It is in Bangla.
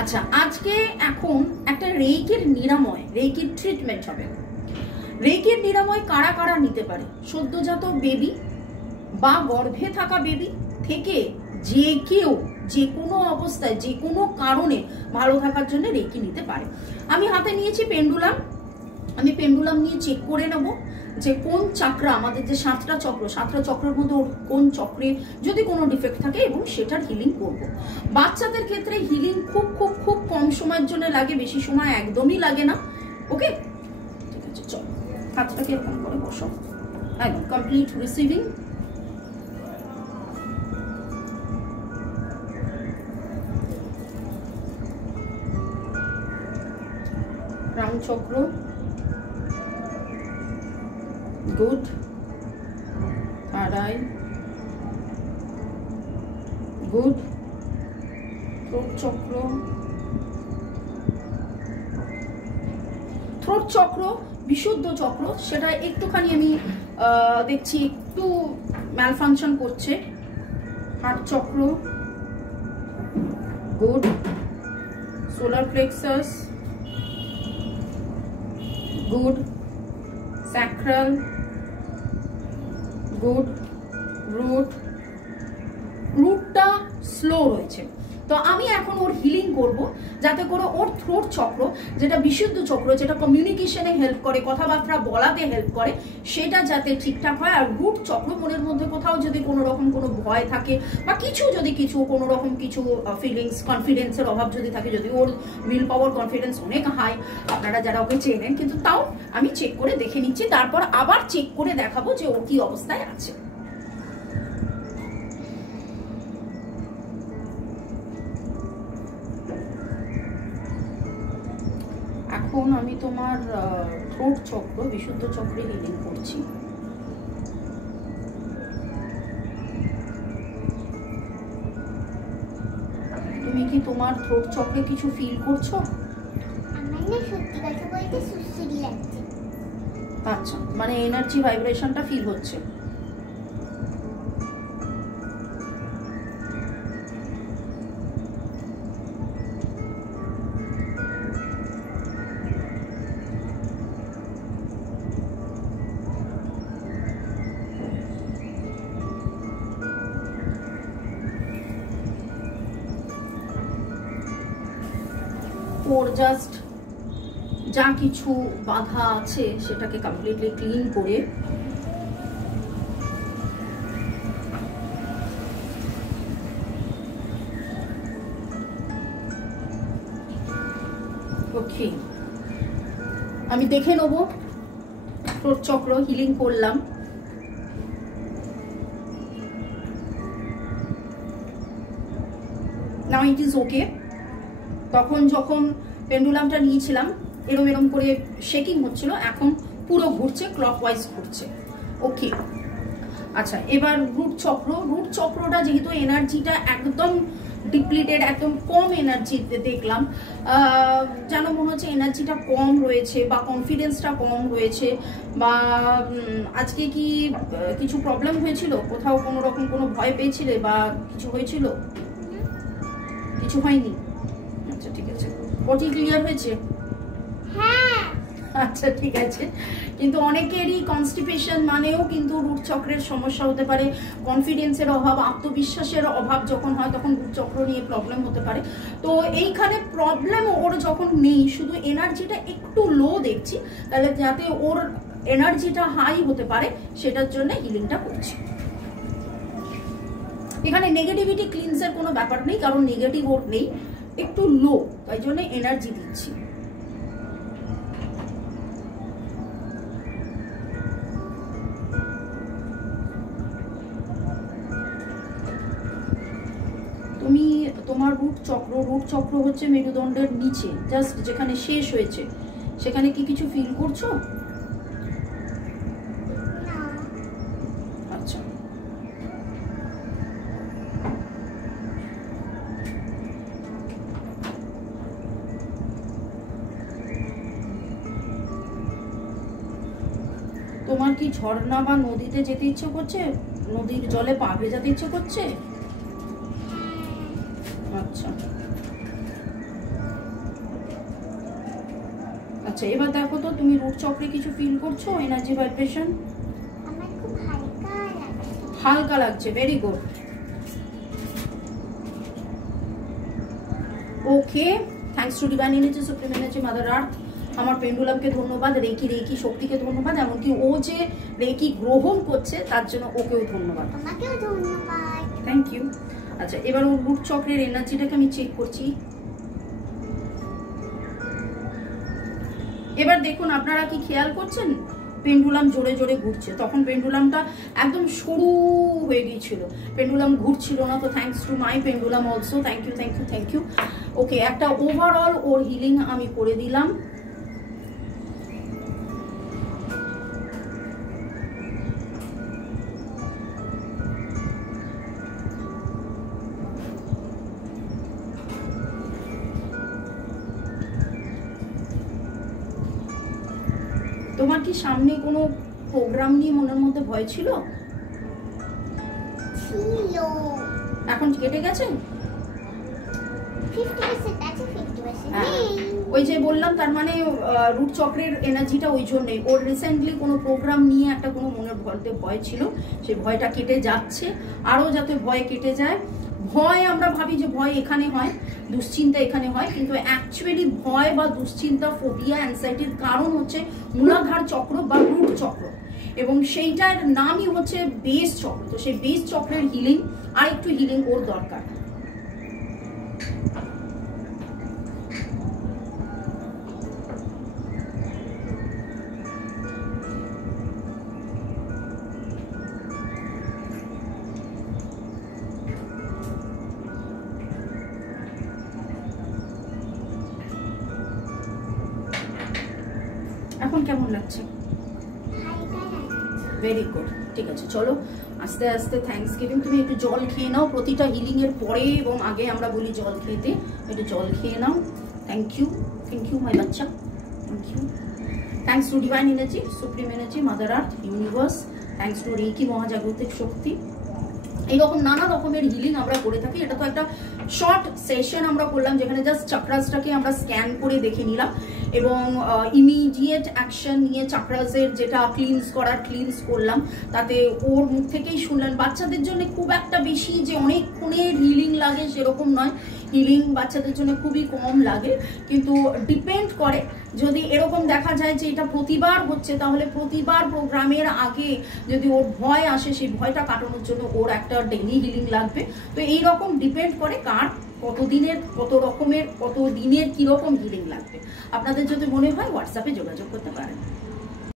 আচ্ছা, আজকে এখন একটা রেইকির নিরাময়, রেইকির ট্রিটমেন্ট হবে। রেইকির নিরাময় কারা কারা নিতে পারে? সদ্যজাত বেবি বা গর্ভে থাকা বেবি থেকে যে কেউ যে কোনো অবস্থায় যে কোনো কারণে ভালো থাকার জন্য রেইকি নিতে পারে। আমি হাতে নিয়েছি পেন্ডুলাম। আমি পেন্ডুলাম নিয়ে চেক করে নেব যে কোন চাকরা, আমাদের যে 7টা চক্রের মধ্যে কোন চক্রে যদি কোনো ডিফেক্ট থাকে এবং সেটার হিলিং করব। বাচ্চাদের ক্ষেত্রে হিলিং খুব খুব খুব কম সময়ের জন্য লাগে, বেশি সময় একদমই লাগে না। ওকে, ঠিক আছে, চলো হাতটাকে এরকম করে বসো, একদম কমপ্লিট রিসিভিং। রাউন্ড চক্র, good. Third eye, good. Throat চক্র, বিশুদ্ধ চক্র, সেটা একটুখানি আমি দেখছি একটু ম্যালফাংশন করছে। হার্ট চক্র, good. Solar plexus, good. Sacral, good. রুটটা স্লো রয়েছে, তো আমি এখন ওর হিলিং করব যাতে করে ওর থ্রোট চক্র, যেটা বিশুদ্ধ চক্র, যেটা কমিউনিকেশনে হেল্প করে, কথাবার্তা বলাতে হেল্প করে, সেটা যাতে ঠিকঠাক হয়। আর রুট চক্র, মনের মধ্যে কোথাও যদি কোনো রকম কোনো ভয় থাকে বা কিছু কোনো রকম কিছু ফিলিংস, কনফিডেন্সের অভাব যদি থাকে, যদি ওর উইল পাওয়ার, কনফিডেন্স অনেক হাই, আপনারা যারা ওকে চেনেন, কিন্তু তাও আমি চেক করে দেখে নিচ্ছি, তারপর আবার চেক করে দেখাবো যে ও কি অবস্থায় আছে। এখন আমি তোমার থ্রোট চক্র, বিশুদ্ধ চক্রে হিলিং করছি। তুমি কি তোমার থ্রোট চক্রে কিছু ফিল করছো? আমার না সত্যি কথা বলতে সুস্থি লাগছে। আচ্ছা, মানে এনার্জি ভাইব্রেশনটা ফিল হচ্ছে। ওর জাস্ট যা কিছু বাধা আছে সেটাকে কমপ্লিটলি ক্লিন করে ওকে, আমি দেখে নেবো। থ্রোট চক্র হিলিং করলাম। নাও ইট ইজ ওকে। তখন যখন পেন্ডুলামটা নিয়েছিলাম এরম এরম করে শেকিং হচ্ছিল, এখন পুরো ঘুরছে, ক্লকওয়াইজ ঘুরছে। ওকে, আচ্ছা, এবার রুট চক্রটা যেহেতু এনার্জিটা একদম ডিপ্লিটেড, একদম কম এনার্জিতে দেখলাম, যেন মনে হচ্ছে এনার্জিটা কম রয়েছে বা কনফিডেন্সটা কম রয়েছে, বা আজকে কি কিছু প্রবলেম হয়েছিল, কোথাও কোনো রকম কোনো ভয় পেয়েছিলে বা কিছু হয়েছিল? কিছু হয়নি? আচ্ছা, ঠিক আছে। পটি ক্লিয়ার হয়েছে? হ্যাঁ। আচ্ছা, ঠিক আছে। কিন্তু অনেকেরই কনস্টিপেশন মানেও কিন্তু রুট চক্রের সমস্যা হতে পারে। কনফিডেন্সের অভাব, আত্মবিশ্বাসের অভাব যখন হয় তখন রুট চক্র নিয়ে প্রবলেম হতে পারে। তো এইখানে প্রবলেম ওর যখন নেই, শুধু এনার্জিটা একটু লো দেখছি, তাহলে যাতে ওর এনার্জিটা হাই হতে পারে সেটার জন্য হিলিংটা করছি। এখানে নেগেটিভিটি ক্লিনসের কোনো ব্যাপার নেই, কারণ নেগেটিভ ওর নেই, একটু লো, তাই জন্য এনার্জি দিচ্ছি। তুমি তোমার রুট চক্র হচ্ছে মেরুদণ্ডের নিচে, জাস্ট যেখানে শেষ হয়েছে, সেখানে কি কিছু ফিল করছো? আচ্ছা, তোমার কি ঝর্ণা বা নদীতে যেতে ইচ্ছে করছে? নদীর জলে পা ভেজাতে ইচ্ছে করছে? আচ্ছা, আচ্ছা এবার দেখো তো তুমি রুট চক্রে কিছু ফিল করছো, এনার্জি ভাইব্রেশন? আমার খুব হালকা লাগছে। হালকা লাগছে, very good. Okay, thanks to divine energy, supreme energy, Mother আর্থ। আমার পেন্ডুলামকে ধন্যবাদ, রেকি শক্তিকে ধন্যবাদ, এমনকি ও যে রেকি গ্রহণ করছে তার জন্য ওকেও ধন্যবাদ। আমাকেও ধন্যবাদ। Thank you. আচ্ছা এবার ওর রুট চক্রের এনার্জিটাকে আমি চেক করছি। এবার দেখুন আপনারা কি খেয়াল করছেন, পেন্ডুলাম জোরে জোরে ঘুরছে, তখন পেন্ডুলামটা একদম সরু হয়ে গিয়েছিল, পেন্ডুলাম ঘুরছিল না। তো thanks to my pendulum also, thank you thank you thank you. Okay, একটা ওভারঅল ওর হিলিং আমি করে দিলাম। তোমার কি সামনে কোনো প্রোগ্রাম নিয়ে মনের মধ্যে ভয় ছিল? ছিল। এখন কেটে গেছে? 50% আছে, 50% হ্যাঁ, নেই। ওই যে বললাম, তার মানে রুট চক্রের এনার্জিটা ওই জন্যই, ওর রিসেন্টলি কোনো প্রোগ্রাম নিয়ে একটা কোনো মনের ভয় ছিল, সেই ভয়টা কেটে যাচ্ছে, আরও যাতে ভয় কেটে যায়। ভয় আমরা ভাবি যে ভয় এখানে হয়, দুশ্চিন্তা এখানে হয়, কিন্তু অ্যাকচুয়ালি ভয় বা দুশ্চিন্তা, ফোবিয়া, অ্যাংজাইটির কারণ হচ্ছে মূলাধার চক্র বা রুট চক্র, এবং সেইটার নামই হচ্ছে বেস চক্র। তো সেই বেস চক্রের হিলিং, আর একটু হিলিং ওর দরকার। এখন কেমন লাগছে? হালকা লাগছে। ভেরি গুড, ঠিক আছে। চলো আস্তে আস্তে থ্যাঙ্কস গিভিং, তুমি একটু জল খেয়ে নাও প্রতিটা হিলিং এর পরে এবং আগে আমরা বলি জল খেতে, একটু জল খেয়ে নাও। থ্যাংক ইউ মাই বাচ্চা, thank you. Thanks to divine energy, supreme energy, Mother Earth, universe, thanks to reiki মহাজাগতিক শক্তি। এইরকম নানা রকমের হিলিং আমরা করে থাকি। এটা তো একটা শর্ট সেশন আমরা করলাম, যেখানে জাস্ট চাকরাসটাকে আমরা স্ক্যান করে দেখে নিলাম এবং ইমিডিয়েট অ্যাকশন নিয়ে চাকরাসের যেটা ক্লিনস করলাম, তাতে ওর মুখ থেকেই শুনলেন। বাচ্চাদের জন্য খুব একটা বেশি যে অনেকক্ষণের হিলিং লাগে সেরকম নয়, হিলিং বাচ্চাদের জন্য খুবই কম লাগে, কিন্তু ডিপেন্ড করে। যদি এরকম দেখা যায় যে এটা প্রতিবার হচ্ছে, তাহলে প্রতিবার প্রোগ্রামের আগে যদি ওর ভয় আসে, সেই ভয়টা কাটানোর জন্য ওর একটা ডেইলি হিলিং লাগবে। তো এইরকম ডিপেন্ড করে কার কত দিনের কিরকম হিলিং লাগবে। আপনাদের যদি মনে হয় হোয়াটসঅ্যাপে যোগাযোগ করতে পারেন।